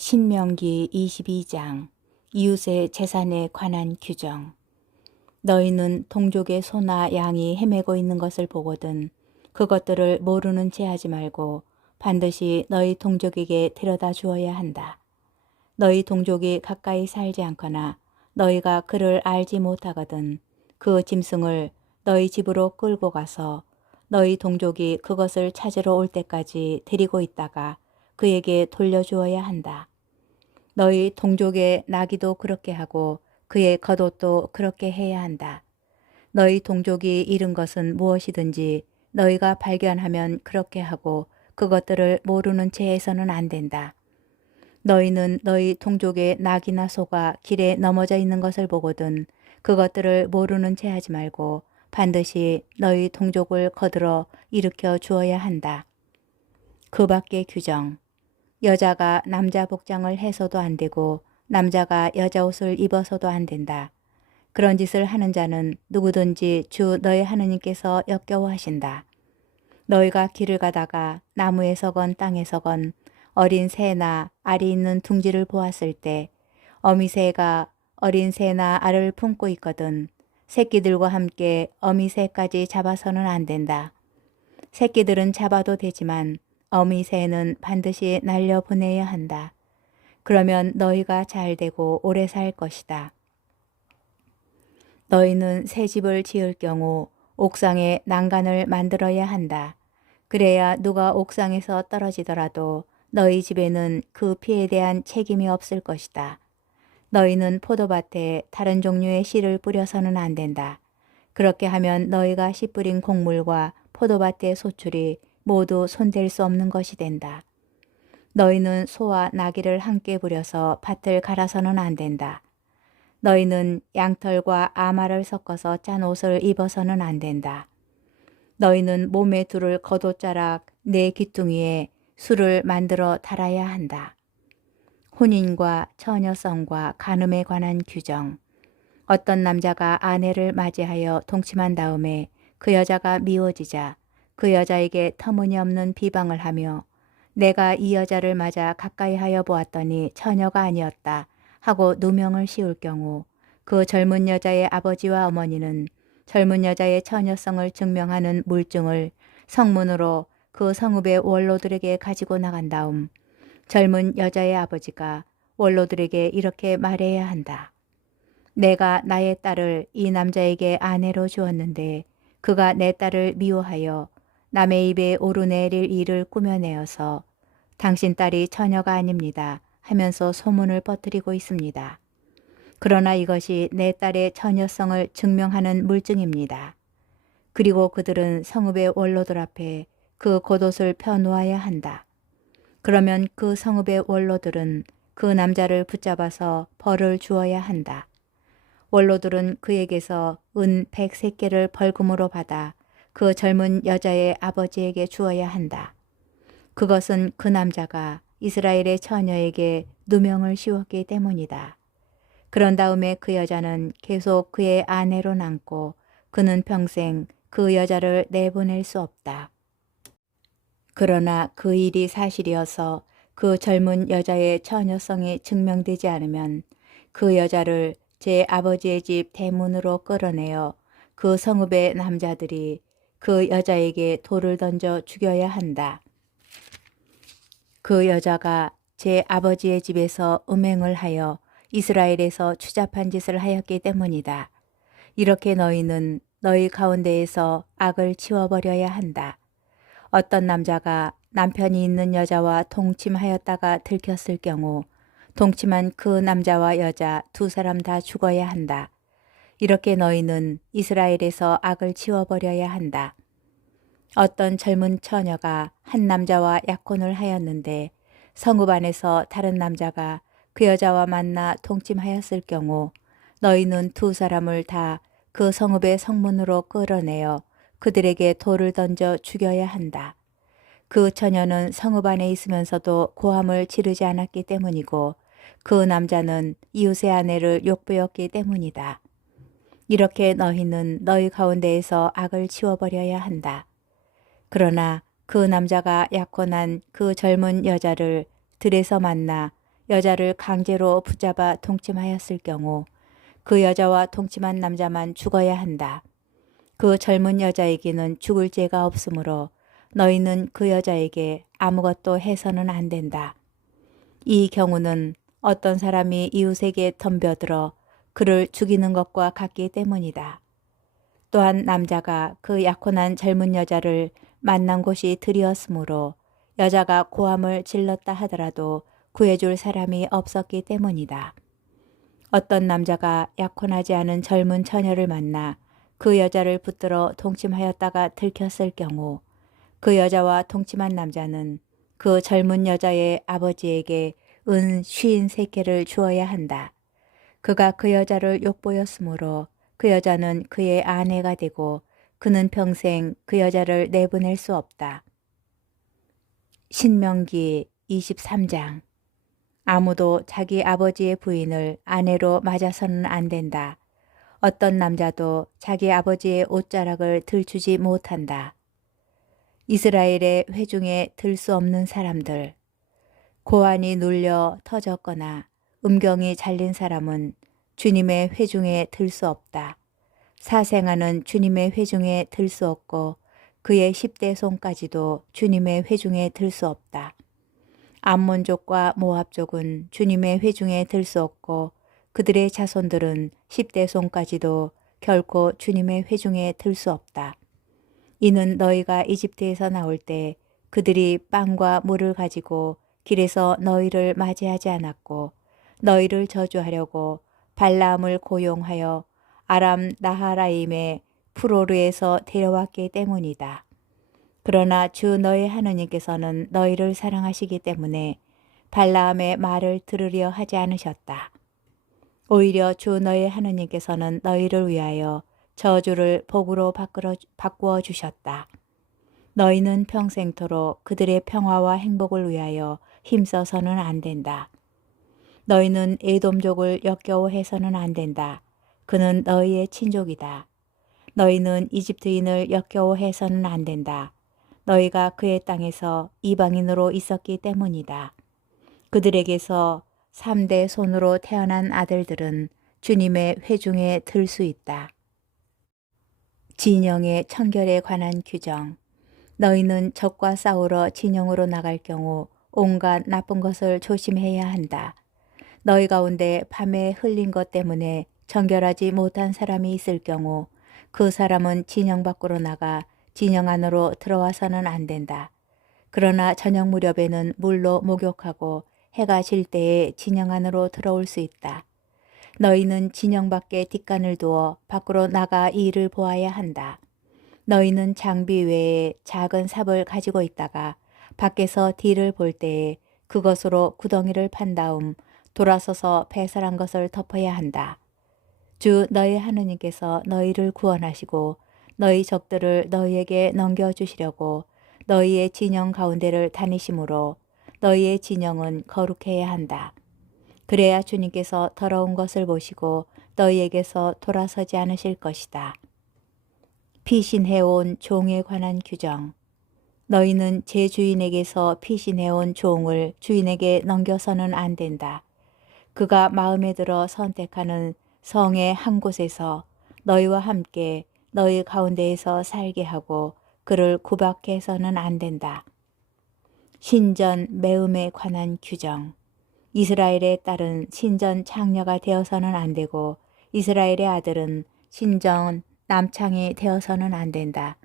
신명기 22장 이웃의 재산에 관한 규정. 너희는 동족의 소나 양이 헤매고 있는 것을 보거든 그것들을 모르는 채 하지 말고 반드시 너희 동족에게 데려다 주어야 한다. 너희 동족이 가까이 살지 않거나 너희가 그를 알지 못하거든 그 짐승을 너희 집으로 끌고 가서 너희 동족이 그것을 찾으러 올 때까지 데리고 있다가 그에게 돌려주어야 한다. 너희 동족의 나귀도 그렇게 하고 그의 겉옷도 그렇게 해야 한다. 너희 동족이 잃은 것은 무엇이든지 너희가 발견하면 그렇게 하고 그것들을 모르는 채 해서는 안 된다. 너희는 너희 동족의 낙이나 소가 길에 넘어져 있는 것을 보거든 그것들을 모르는 채 하지 말고 반드시 너희 동족을 거들어 일으켜 주어야 한다. 그 밖의 규정. 여자가 남자 복장을 해서도 안 되고 남자가 여자 옷을 입어서도 안 된다. 그런 짓을 하는 자는 누구든지 주 너희 하느님께서 역겨워하신다. 너희가 길을 가다가 나무에서건 땅에서건 어린 새나 알이 있는 둥지를 보았을 때 어미새가 어린 새나 알을 품고 있거든 새끼들과 함께 어미새까지 잡아서는 안 된다. 새끼들은 잡아도 되지만 어미새는 반드시 날려보내야 한다. 그러면 너희가 잘되고 오래 살 것이다. 너희는 새 집을 지을 경우 옥상에 난간을 만들어야 한다. 그래야 누가 옥상에서 떨어지더라도 너희 집에는 그 피에 대한 책임이 없을 것이다. 너희는 포도밭에 다른 종류의 씨를 뿌려서는 안 된다. 그렇게 하면 너희가 씨 뿌린 곡물과 포도밭의 소출이 모두 손댈 수 없는 것이 된다. 너희는 소와 나귀를 함께 부려서 밭을 갈아서는 안 된다. 너희는 양털과 아마를 섞어서 짠 옷을 입어서는 안 된다. 너희는 몸에 두를 겉옷자락 네 귀퉁이에 술을 만들어 달아야 한다. 혼인과 처녀성과 간음에 관한 규정. 어떤 남자가 아내를 맞이하여 동침한 다음에 그 여자가 미워지자 그 여자에게 터무니없는 비방을 하며 내가 이 여자를 맞아 가까이 하여 보았더니 처녀가 아니었다 하고 누명을 씌울 경우 그 젊은 여자의 아버지와 어머니는 젊은 여자의 처녀성을 증명하는 물증을 성문으로 그 성읍의 원로들에게 가지고 나간 다음 젊은 여자의 아버지가 원로들에게 이렇게 말해야 한다. 내가 나의 딸을 이 남자에게 아내로 주었는데 그가 내 딸을 미워하여 남의 입에 오르내릴 일을 꾸며내어서 당신 딸이 처녀가 아닙니다 하면서 소문을 퍼뜨리고 있습니다. 그러나 이것이 내 딸의 처녀성을 증명하는 물증입니다. 그리고 그들은 성읍의 원로들 앞에 그 겉옷을 펴놓아야 한다. 그러면 그 성읍의 원로들은 그 남자를 붙잡아서 벌을 주어야 한다. 원로들은 그에게서 은 100세겔을 벌금으로 받아 그 젊은 여자의 아버지에게 주어야 한다. 그것은 그 남자가 이스라엘의 처녀에게 누명을 씌웠기 때문이다. 그런 다음에 그 여자는 계속 그의 아내로 남고 그는 평생 그 여자를 내보낼 수 없다. 그러나 그 일이 사실이어서 그 젊은 여자의 처녀성이 증명되지 않으면 그 여자를 제 아버지의 집 대문으로 끌어내어 그 성읍의 남자들이 그 여자에게 돌을 던져 죽여야 한다. 그 여자가 제 아버지의 집에서 음행을 하여 이스라엘에서 추잡한 짓을 하였기 때문이다. 이렇게 너희는 너희 가운데에서 악을 치워버려야 한다. 어떤 남자가 남편이 있는 여자와 동침하였다가 들켰을 경우 동침한 그 남자와 여자 두 사람 다 죽어야 한다. 이렇게 너희는 이스라엘에서 악을 치워버려야 한다. 어떤 젊은 처녀가 한 남자와 약혼을 하였는데 성읍 안에서 다른 남자가 그 여자와 만나 동침하였을 경우 너희는 두 사람을 다 그 성읍의 성문으로 끌어내어 그들에게 돌을 던져 죽여야 한다. 그 처녀는 성읍 안에 있으면서도 고함을 지르지 않았기 때문이고 그 남자는 이웃의 아내를 욕보였기 때문이다. 이렇게 너희는 너희 가운데에서 악을 치워버려야 한다. 그러나 그 남자가 약혼한 그 젊은 여자를 들에서 만나 여자를 강제로 붙잡아 통침하였을 경우 그 여자와 통침한 남자만 죽어야 한다. 그 젊은 여자에게는 죽을 죄가 없으므로 너희는 그 여자에게 아무것도 해서는 안 된다. 이 경우는 어떤 사람이 이웃에게 덤벼들어 그를 죽이는 것과 같기 때문이다. 또한 남자가 그 약혼한 젊은 여자를 만난 곳이 들이었으므로 여자가 고함을 질렀다 하더라도 구해줄 사람이 없었기 때문이다. 어떤 남자가 약혼하지 않은 젊은 처녀를 만나 그 여자를 붙들어 동침하였다가 들켰을 경우 그 여자와 동침한 남자는 그 젊은 여자의 아버지에게 은 53개를 주어야 한다. 그가 그 여자를 욕보였으므로 그 여자는 그의 아내가 되고 그는 평생 그 여자를 내보낼 수 없다. 신명기 23장. 아무도 자기 아버지의 부인을 아내로 맞아서는 안 된다. 어떤 남자도 자기 아버지의 옷자락을 들추지 못한다. 이스라엘의 회중에 들 수 없는 사람들. 고환이 눌려 터졌거나 음경이 잘린 사람은 주님의 회중에 들 수 없다. 사생아는 주님의 회중에 들 수 없고 그의 10대 손까지도 주님의 회중에 들 수 없다. 암몬족과 모압족은 주님의 회중에 들 수 없고 그들의 자손들은 10대 손까지도 결코 주님의 회중에 들 수 없다. 이는 너희가 이집트에서 나올 때 그들이 빵과 물을 가지고 길에서 너희를 맞이하지 않았고 너희를 저주하려고 발라함을 고용하여 아람 나하라임의 프로르에서 데려왔기 때문이다. 그러나 주 너희 하느님께서는 너희를 사랑하시기 때문에 발라함의 말을 들으려 하지 않으셨다. 오히려 주 너희 하느님께서는 너희를 위하여 저주를 복으로 바꾸어 주셨다. 너희는 평생토록 그들의 평화와 행복을 위하여 힘써서는 안 된다. 너희는 에돔족을 역겨워해서는 안 된다. 그는 너희의 친족이다. 너희는 이집트인을 역겨워해서는 안 된다. 너희가 그의 땅에서 이방인으로 있었기 때문이다. 그들에게서 3대 손으로 태어난 아들들은 주님의 회중에 들 수 있다. 진영의 청결에 관한 규정. 너희는 적과 싸우러 진영으로 나갈 경우 온갖 나쁜 것을 조심해야 한다. 너희 가운데 밤에 흘린 것 때문에 정결하지 못한 사람이 있을 경우 그 사람은 진영 밖으로 나가 진영 안으로 들어와서는 안 된다. 그러나 저녁 무렵에는 물로 목욕하고 해가 질 때에 진영 안으로 들어올 수 있다. 너희는 진영 밖에 뒷간을 두어 밖으로 나가 이 일을 보아야 한다. 너희는 장비 외에 작은 삽을 가지고 있다가 밖에서 뒤를 볼 때에 그것으로 구덩이를 판 다음 돌아서서 배설한 것을 덮어야 한다. 주 너희 하느님께서 너희를 구원하시고 너희 적들을 너희에게 넘겨주시려고 너희의 진영 가운데를 다니심으로 너희의 진영은 거룩해야 한다. 그래야 주님께서 더러운 것을 보시고 너희에게서 돌아서지 않으실 것이다. 피신해온 종에 관한 규정. 너희는 제 주인에게서 피신해온 종을 주인에게 넘겨서는 안 된다. 그가 마음에 들어 선택하는 성의 한 곳에서 너희와 함께 너희 가운데에서 살게 하고 그를 구박해서는 안 된다. 신전 매음에 관한 규정. 이스라엘의 딸은 신전 창녀가 되어서는 안 되고 이스라엘의 아들은 신전 남창이 되어서는 안 된다.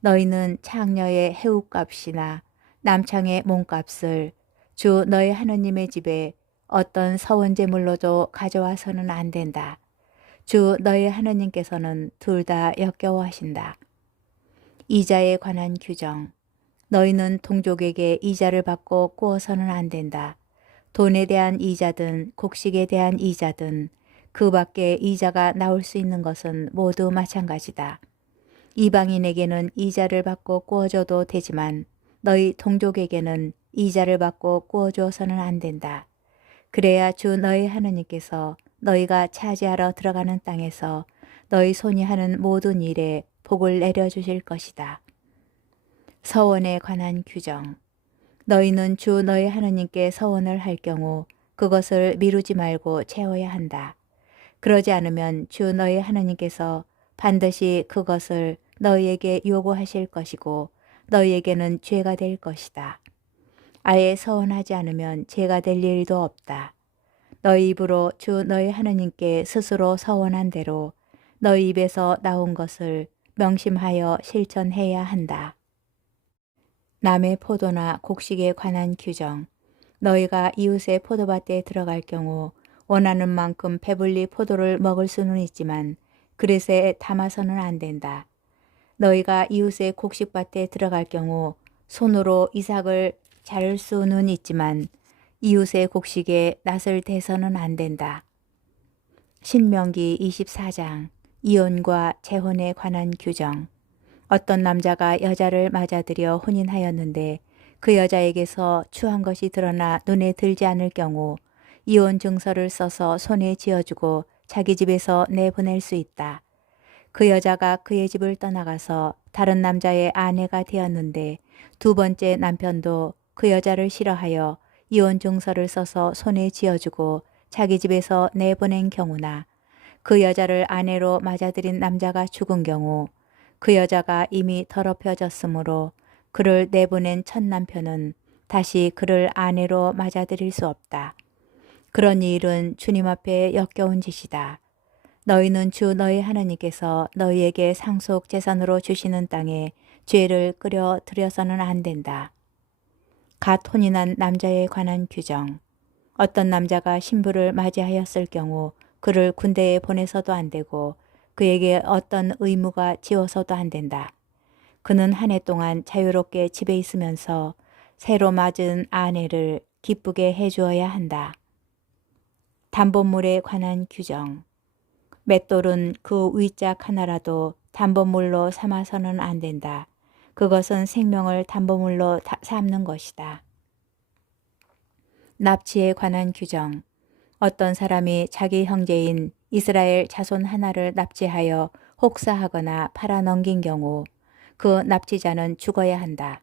너희는 창녀의 해우값이나 남창의 몸값을 주 너희 하느님의 집에 어떤 서원제물로도 가져와서는 안 된다. 주 너희 하느님께서는 둘 다 역겨워하신다. 이자에 관한 규정. 너희는 동족에게 이자를 받고 꾸어서는 안 된다. 돈에 대한 이자든 곡식에 대한 이자든 그 밖에 이자가 나올 수 있는 것은 모두 마찬가지다. 이방인에게는 이자를 받고 꾸어줘도 되지만 너희 동족에게는 이자를 받고 꾸어주어서는 안 된다. 그래야 주 너희 하느님께서 너희가 차지하러 들어가는 땅에서 너희 손이 하는 모든 일에 복을 내려주실 것이다. 서원에 관한 규정. 너희는 주 너희 하느님께 서원을 할 경우 그것을 미루지 말고 채워야 한다. 그러지 않으면 주 너희 하나님께서 반드시 그것을 너희에게 요구하실 것이고 너희에게는 죄가 될 것이다. 아예 서원하지 않으면 죄가 될 일도 없다. 너희 입으로 주 너희 하나님께 스스로 서원한 대로 너희 입에서 나온 것을 명심하여 실천해야 한다. 남의 포도나 곡식에 관한 규정. 너희가 이웃의 포도밭에 들어갈 경우 원하는 만큼 배불리 포도를 먹을 수는 있지만 그릇에 담아서는 안 된다. 너희가 이웃의 곡식밭에 들어갈 경우 손으로 이삭을 자를 수는 있지만 이웃의 곡식에 낫을 대서는 안 된다. 신명기 24장 이혼과 재혼에 관한 규정. 어떤 남자가 여자를 맞아들여 혼인하였는데 그 여자에게서 추한 것이 드러나 눈에 들지 않을 경우 이혼 증서를 써서 손에 쥐어주고 자기 집에서 내보낼 수 있다. 그 여자가 그의 집을 떠나가서 다른 남자의 아내가 되었는데 두 번째 남편도 그 여자를 싫어하여 이혼 증서를 써서 손에 쥐어주고 자기 집에서 내보낸 경우나 그 여자를 아내로 맞아들인 남자가 죽은 경우 그 여자가 이미 더럽혀졌으므로 그를 내보낸 첫 남편은 다시 그를 아내로 맞아들일 수 없다. 그런 일은 주님 앞에 역겨운 짓이다. 너희는 주 너희 하나님께서 너희에게 상속 재산으로 주시는 땅에 죄를 끓여 들여서는 안 된다. 갓 혼인한 남자에 관한 규정. 어떤 남자가 신부를 맞이하였을 경우 그를 군대에 보내서도 안 되고 그에게 어떤 의무가 지워서도 안 된다. 그는 한 해 동안 자유롭게 집에 있으면서 새로 맞은 아내를 기쁘게 해주어야 한다. 담보물에 관한 규정. 맷돌은 그 위짝 하나라도 담보물로 삼아서는 안 된다. 그것은 생명을 담보물로 삼는 것이다. 납치에 관한 규정. 어떤 사람이 자기 형제인 이스라엘 자손 하나를 납치하여 혹사하거나 팔아넘긴 경우 그 납치자는 죽어야 한다.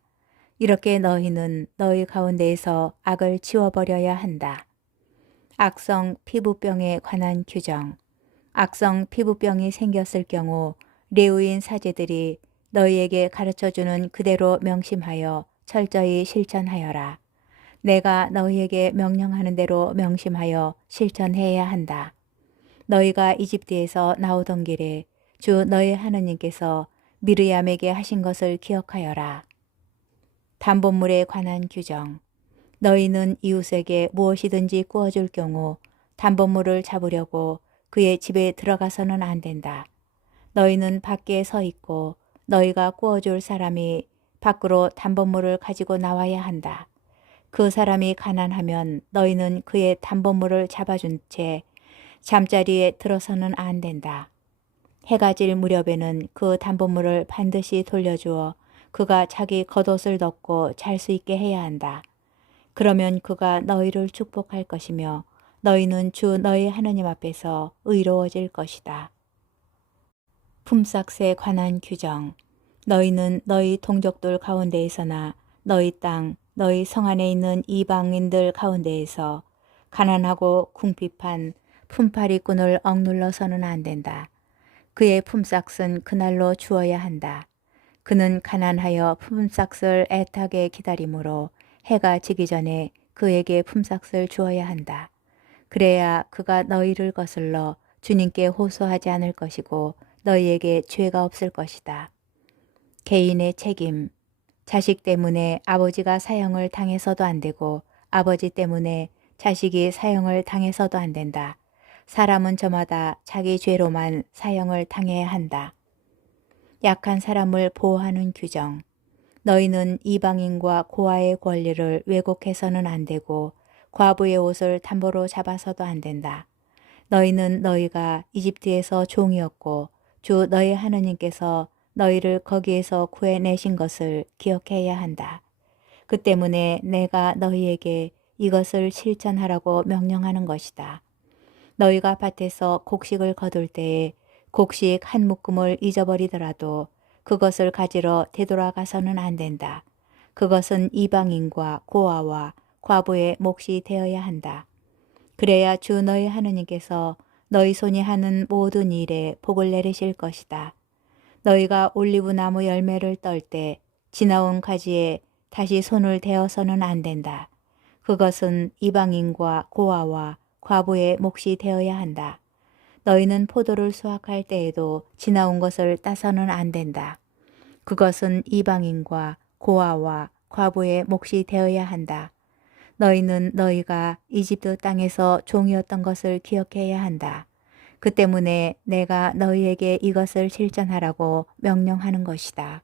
이렇게 너희는 너희 가운데에서 악을 지워버려야 한다. 악성 피부병에 관한 규정. 악성 피부병이 생겼을 경우 레위인 사제들이 너희에게 가르쳐주는 그대로 명심하여 철저히 실천하여라. 내가 너희에게 명령하는 대로 명심하여 실천해야 한다. 너희가 이집트에서 나오던 길에 주 너희 하느님께서 미르얌에게 하신 것을 기억하여라. 담보물에 관한 규정. 너희는 이웃에게 무엇이든지 구워줄 경우 담보물을 잡으려고 그의 집에 들어가서는 안 된다. 너희는 밖에 서 있고 너희가 구워줄 사람이 밖으로 담보물을 가지고 나와야 한다. 그 사람이 가난하면 너희는 그의 담보물을 잡아준 채 잠자리에 들어서는 안 된다. 해가 질 무렵에는 그 담보물을 반드시 돌려주어 그가 자기 겉옷을 덮고 잘 수 있게 해야 한다. 그러면 그가 너희를 축복할 것이며 너희는 주 너희 하나님 앞에서 의로워질 것이다. 품삯에 관한 규정. 너희는 너희 동족들 가운데에서나 너희 땅, 너희 성 안에 있는 이방인들 가운데에서 가난하고 궁핍한 품팔이꾼을 억눌러서는 안 된다. 그의 품삯은 그날로 주어야 한다. 그는 가난하여 품삯을 애타게 기다리므로 해가 지기 전에 그에게 품삯을 주어야 한다. 그래야 그가 너희를 거슬러 주님께 호소하지 않을 것이고 너희에게 죄가 없을 것이다. 개인의 책임. 자식 때문에 아버지가 사형을 당해서도 안 되고 아버지 때문에 자식이 사형을 당해서도 안 된다. 사람은 저마다 자기 죄로만 사형을 당해야 한다. 약한 사람을 보호하는 규정. 너희는 이방인과 고아의 권리를 왜곡해서는 안 되고 과부의 옷을 담보로 잡아서도 안 된다. 너희는 너희가 이집트에서 종이었고 주 너희 하느님께서 너희를 거기에서 구해내신 것을 기억해야 한다. 그 때문에 내가 너희에게 이것을 실천하라고 명령하는 것이다. 너희가 밭에서 곡식을 거둘 때에 곡식 한 묶음을 잊어버리더라도 그것을 가지러 되돌아가서는 안 된다. 그것은 이방인과 고아와 과부의 몫이 되어야 한다. 그래야 주 너희 하느님께서 너희 손이 하는 모든 일에 복을 내리실 것이다. 너희가 올리브 나무 열매를 떨 때 지나온 가지에 다시 손을 대어서는 안 된다. 그것은 이방인과 고아와 과부의 몫이 되어야 한다. 너희는 포도를 수확할 때에도 지나온 것을 따서는 안 된다. 그것은 이방인과 고아와 과부의 몫이 되어야 한다. 너희는 너희가 이집트 땅에서 종이었던 것을 기억해야 한다. 그 때문에 내가 너희에게 이것을 실천하라고 명령하는 것이다.